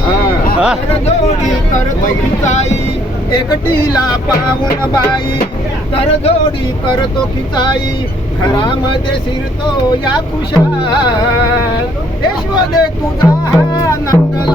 जोडी कर खिचाई एकटीला पाहून बाई. तर जोडी करतो खिचाई घरामध्ये शिरतो या खुशाल देशमध्ये तुझा नंदला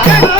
Okay.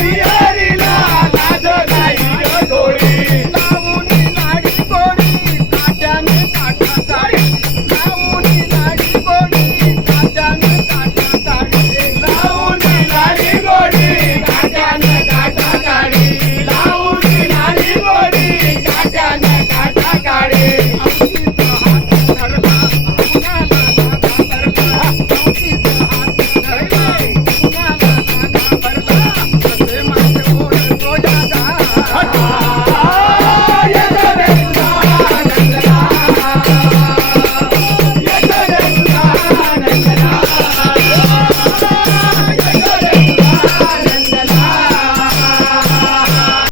Yeah.